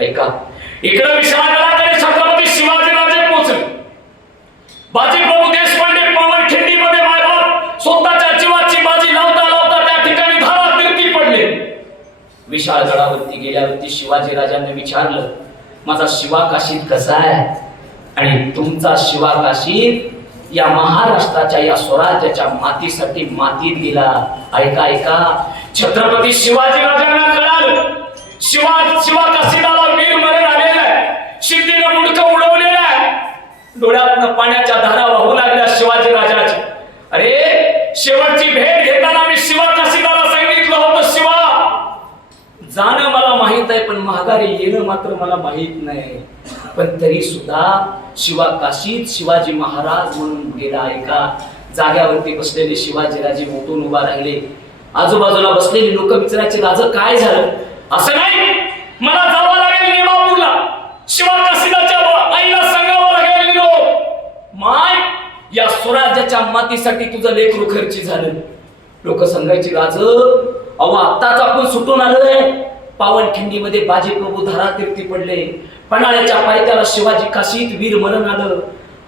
ऐका. इकडे विशाळगडाकडे छत्रपती शिवाजीराजे पोहोचले. बाजीप्रभू देशपांडे पवन खिंडीमध्ये मायबाप स्वतःच्या जीवाची बाजी लावता लावता त्या ठिकाणी धारा तिरकी पडले. विशाळ गडावरती गेल्यावरती शिवाजी राजांनी विचारलं माझा शिवा काशीत कसा आहे? आणि तुमचा शिवा काशीत या महाराष्ट्राच्या या स्वराज्याच्या मातीसाठी मातीत गेला. ऐका ऐका. छत्रपती शिवाजी राजांना कळाल. शिवा शिवा वीर मरण आलेला आहे. शिंदीनं मुडकं उडवलेलं आहे. डोळ्यातनं पाण्याच्या धारा वाहू लागल्या शिवाजी राजाची. अरे शेवटची भेट घेताना मी शिवाच्या काशीदाला सांगितलं होतं शिवा. जाणं मला माहीत आहे पण माघारी येणं मात्र मला माहीत नाही. पण तरी सुद्धा शिवा काशीत शिवाजी महाराज म्हणून गेला एका जाग्यावरती बसलेले शिवाजीराजे उठून उभा राहिले. आजूबाजूला बसलेली लोक विचारायचे राज काय झालं? असं नाही. मला जावं या स्वराज्याच्या मातीसाठी तुझं लेकरू खर्ची झालं. लोक सांगायची राज अहो आत्ताच आपण सुटून आलोय. पावनखिंडीमध्ये बाजी प्रभू धारा तीर्थी पडले. पन्हाळ्याच्या पायथ्याला शिवाजी काशीत वीर मरण आलं.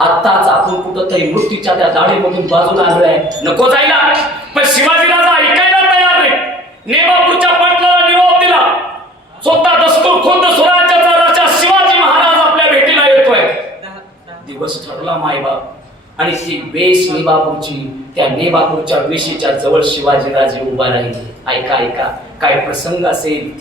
आत्ताच आपण कुठंतरी मृत्यूच्या त्या दाढीमधून बाजूला आलोय. नको जायला. पण शिवाजी राजा ऐकायला तयार नाही. नेमापूरच्या पाटलाला निरोप दिला. स्वतः दस्तूर खुद्द स्वराज्याचा राजा शिवाजी महाराज आपल्या भेटीला येतोय. दिवस ठरला मायबाप. आणि ती वेश नेबापूरची त्या नेबापूरच्या वेशीच्या जवळ शिवाजीराजे उभा राहिले. ऐका ऐका काय प्रसंग असेल?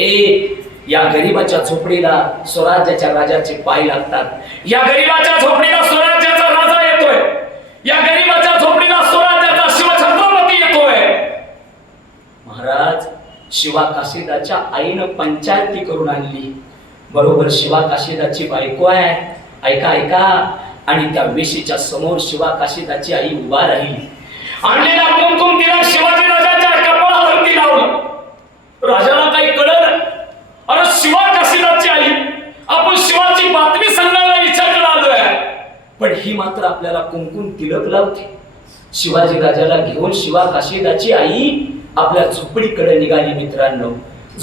ए या गरीबाच्या झोपडीला स्वराज्याच्या राजाचे पाय लागतात. या गरीबाच्या झोपडीला स्वराज्याचा राजा येतोय. या गरीबाच्या झोपडीला स्वराज्याचा शिवछत्रपती येतोय. महाराज शिवा काशीदाच्या आईनं पंचायती करून आणली. बरोबर शिवा काशीदाची बायको आहे. ऐका ऐका आणि त्या वेशीच्या समोर शिवा काशीदाची आई उभा राहिली. आणलेला कुमकुम तिला शिवाजी राजाच्या कपाळावरती लावलं. राजाला काही कळलं अरे शिवा काशीदाची आई आपण शिवाची बातमी विचार विचारला आलोय. पण ही मात्र आपल्याला कुमकुम तिलक लावते. शिवाजी राजाला घेऊन शिवा काशीदाची आई आपल्या झोपडीकडे निघाली मित्रांनो.